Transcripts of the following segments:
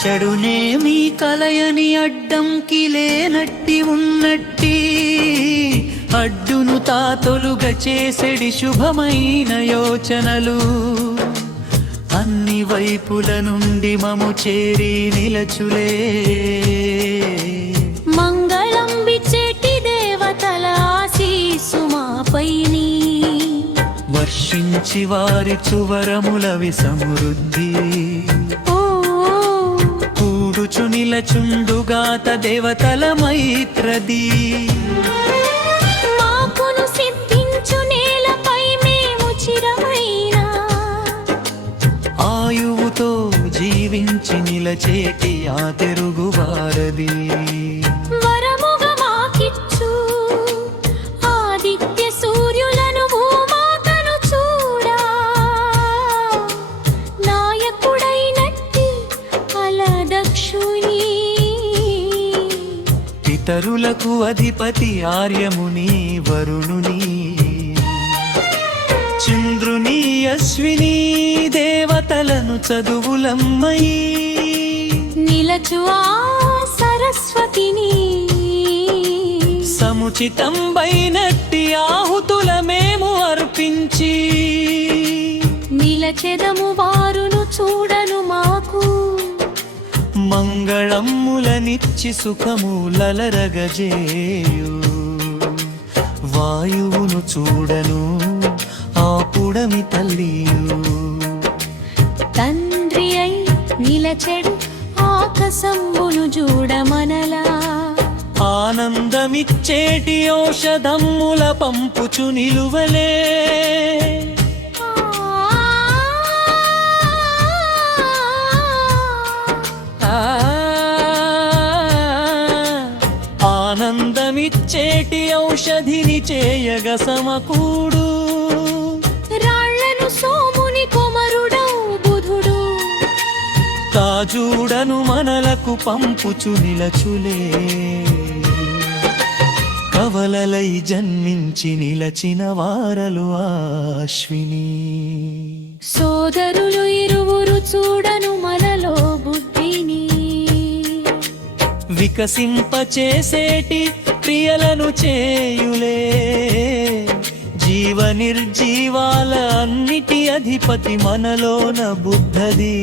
చెడునేమి కలయని అడ్డంకి లేనట్టి ఉన్నట్టి అడ్డును తాతొలుగా చేసెడి శుభమైన యోచనలు అన్ని వైపుల నుండి మము చేరి నిలచులే. మంగళం విచ్చేటి దేవతల ఆశీస్సు మాపైని వర్షించి వారి చువరములవి సమృద్ధి కూడుచు నిలచుండుగాత దేవతల మైత్రది. మాకును సిద్ధించు నేలపై మేము చిరమైన ఆయువుతో జీవించి నిలచేటి ఆ తెరుగువారది. వరముగా మాకిచ్చు ఆదిత్య సూర్యులను భూమాతను చూడా నాయకుడైనట్టి అలదక్షుని ఇతరులకు అధిపతి ఆర్యముని వరుణుని చంద్రుని అశ్విని దేవతలను చదువులమ్మయి నిలచు ఆ సరస్వతిని సముచితంబైనట్టి ఆహుతుల మేము అర్పించి నిలచెదము వారును చూడను మాకు మంగళమ్ములనిచ్చి సుఖములరగజేయు వాయువును చూడను ఆ పుడమి తల్లియు. తండ్రి అయి నిలచెడు ఆకాశంబును చూడమనలా ఆనందమిచ్చేటి ఔషధమ్ముల పంపుచు నిలువలే. ఆనందమిచ్చేటి ఔషధిని చేయగ సమకూడు రాళ్లను సోముని కొమరుడవు బుధుడు తాజూడను మనలకు పంపుచు నిలచులే. కవలలై జన్మించి నిలచిన వారలు అశ్విని సోదరులు ఇరువురు చూడను మనలో బుద్ధిని వికసింపచేసేటి క్రియలను చేయులే. జీవ నిర్జీవాల అన్నిటి అధిపతి మనలోన బుద్ధది.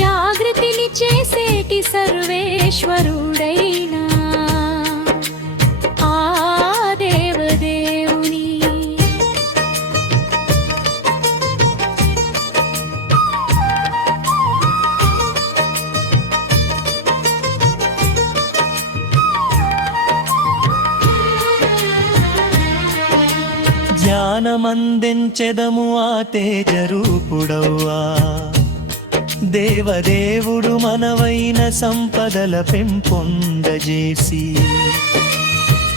జాగృతిని చేసేటి సర్వేశ్వరుడైనా ఆ దేవదేవుని జ్ఞానమందించెదము ఆ తేజరూపుడవ్వా దేవదేవుడు మనవైన సంపదల పెంపొందజేసి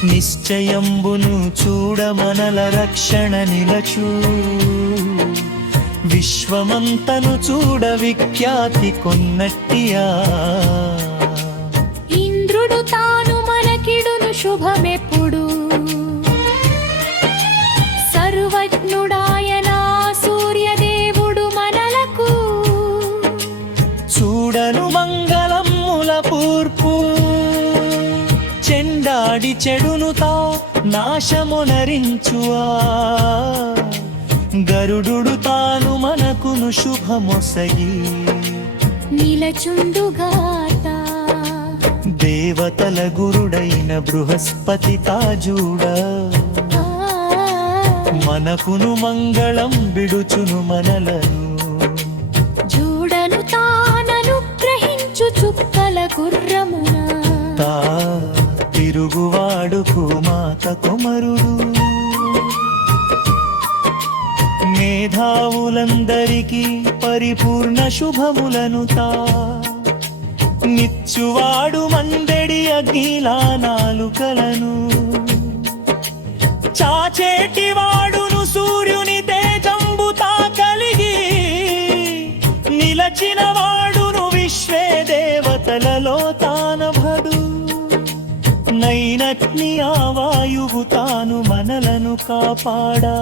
నిశ్చయంబును చూడ మనల రక్షణ నిలచు విశ్వమంతను చూడ విఖ్యాతి కొన్నట్టియా. ఇంద్రుడు తాను మనకిడును శుభమెప్పుడు సర్వజ్ఞుడాయన సూర్యదేవుడు మనలకు చూడను మంగళమ్ముల పూర్పు చెండాడి చెడును తా నాశమునరించువా. గరుడు తాను మనకును శుభమొసగి నిలచుండుగాత దేవతల గురుడైన బృహస్పతి తాజూడ మనకును మంగళం బిడుచును మనలను చూడను తానను గ్రహించు చుక్కల గుర్రమున తా తిరుగువాడు కుమాత కుమరుడు. మేధావులందరికీ పరిపూర్ణ శుభములను తా నిచ్చువాడు మందెడి అగ్నిలా నాలుకలను చాచేటి వాడును సూర్యుని తేజంబుతా కలిగి నిలచిన వాడును విశ్వే దేవతలలో తానభడు నైనట్ని ఆ వాయువు తాను మనలను కాపాడా.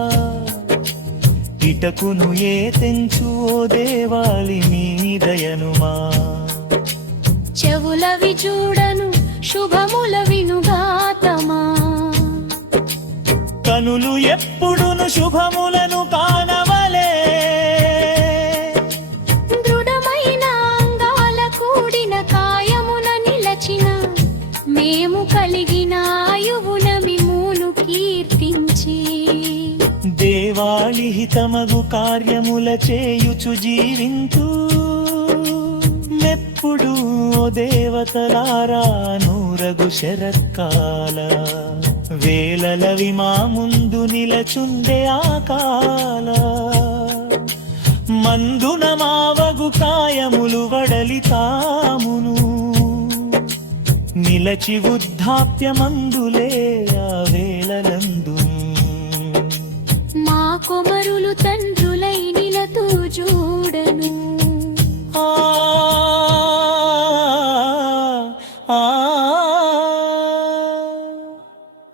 ఇటకును ఏ తెంచు ఓ దేవాలి నీ దయనుమా చెవులవి చూడను శుభముల వినుగాతమా కనులు ఎప్పుడును శుభములను కానవలే దృఢమైన అంగాల కూడిన కాయమున నిలచిన మేము కలిగిన ఆయువున మిమ్మును కీర్తించి దేవాళి హితమగు కార్యముల చేయుచు జీవింతు ఎప్పుడు దేవతలారా నూరగు శరత్కాల వేలలవి మా ముందు నిలచుండే ఆకాల మందున మావగు కాయములు వడలితామును నిలచి వృద్ధాప్యమందులే ఆ వేలలందు మా కొమరులు తండ్రులై నిలతూ చూడను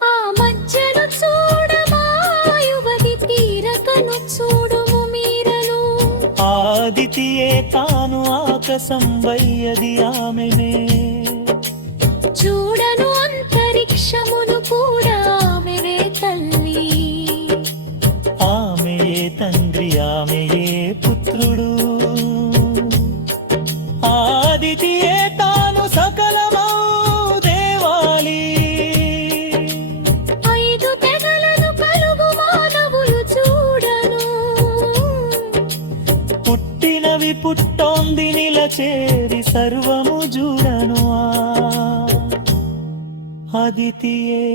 ఆ మధ్యను చూడమా యువతి తీరకను చూడుము మీరను ఆదితియే తాను ఆకసం వయ్యది ఆమెనే చూడను అంతరిక్షమును కూడా ఆమెవే తల్లి ఆమెయే తండ్రి ఆమెయే పుత్రుడు ఆదితియే తాను సకలమౌ దేవాలి ఐదు తెగలను కలుగు మానవులు చూడను పుట్టినవి పుట్టోంది నిలచేరి సర్వము చూడను ఆదితియే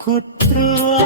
కుత్రువా